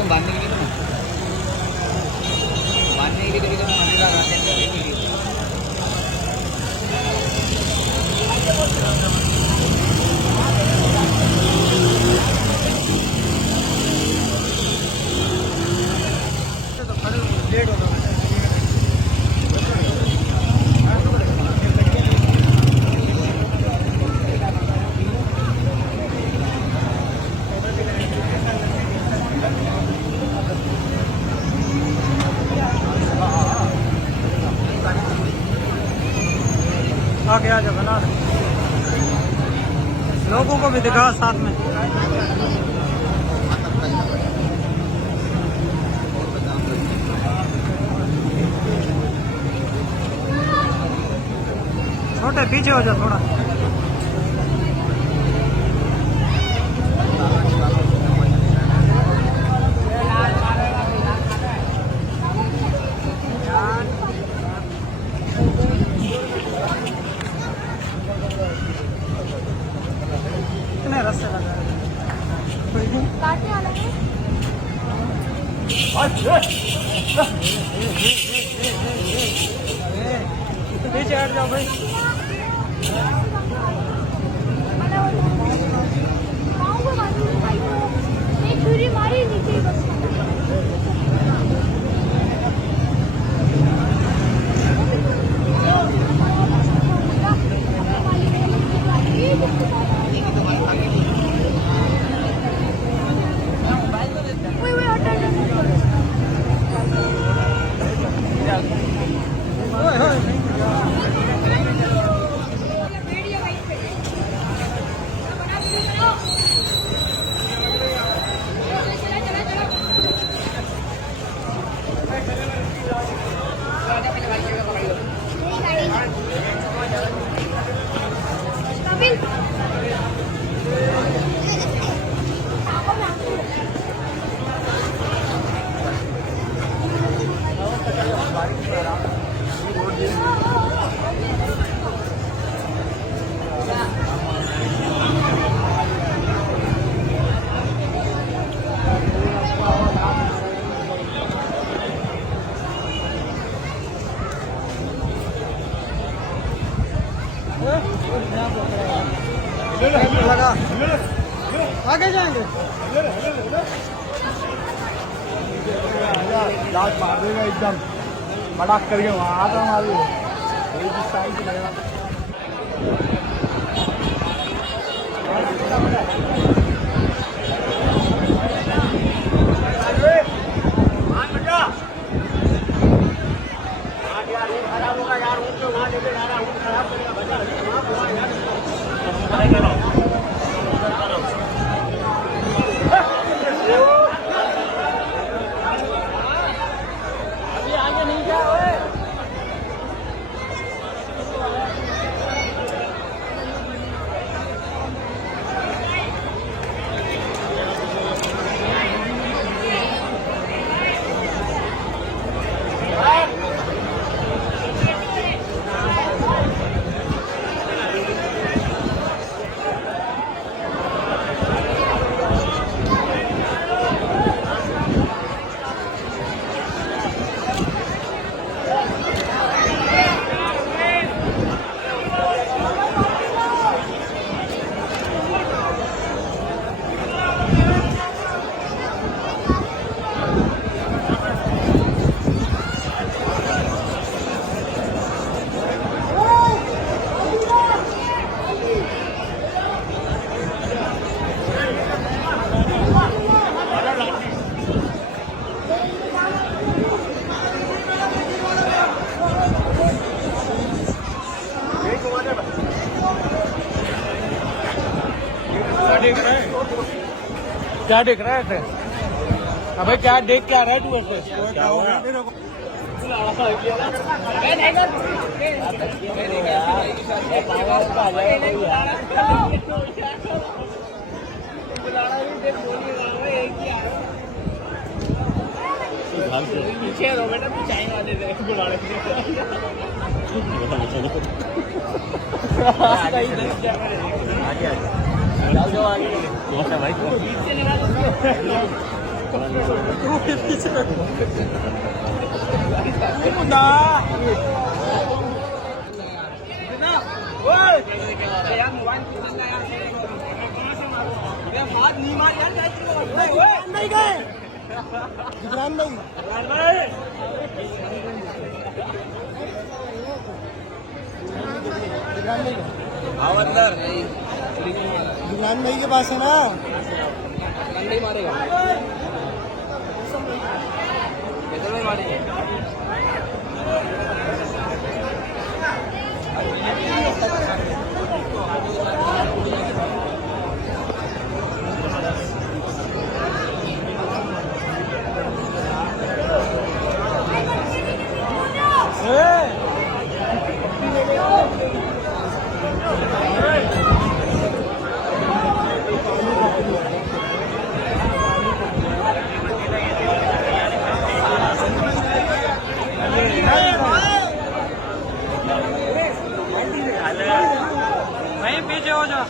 तुम बांधने के लिए बांधने के लिए तो मजेदार आते हैं। आगे आ जा बना लोगों को भी दिखा साथ में। छोटे पीछे हो जा थोड़ा। कितने रस्ते लगा पीछे हट जाओ भाई। लगा आगे जाएंगे। लाश मार देगा एकदम मड़ाक करके वहाँ आता मारू साइड से लगेगा। खराब होगा यार वहाँ लेके जा रहा हूँ खराब करेगा अभी आगे नहीं जा। क्या देख रहा है? अबे क्या देख क्या रहा है तू ऐसे? पीछे रहो बेटा, पीछे आने वाले थे बुलाने के लिए। आगे आगे भाई तू भी पीछे यार मोबाइल हाथ नहीं मार यार नहीं गए जिब्रान भाई जिब्रान भाई आओ अंदर जिब्रान भाई के पास है ना नहीं मारेगा किधर में मारेंगे वहीं पीछे हो जा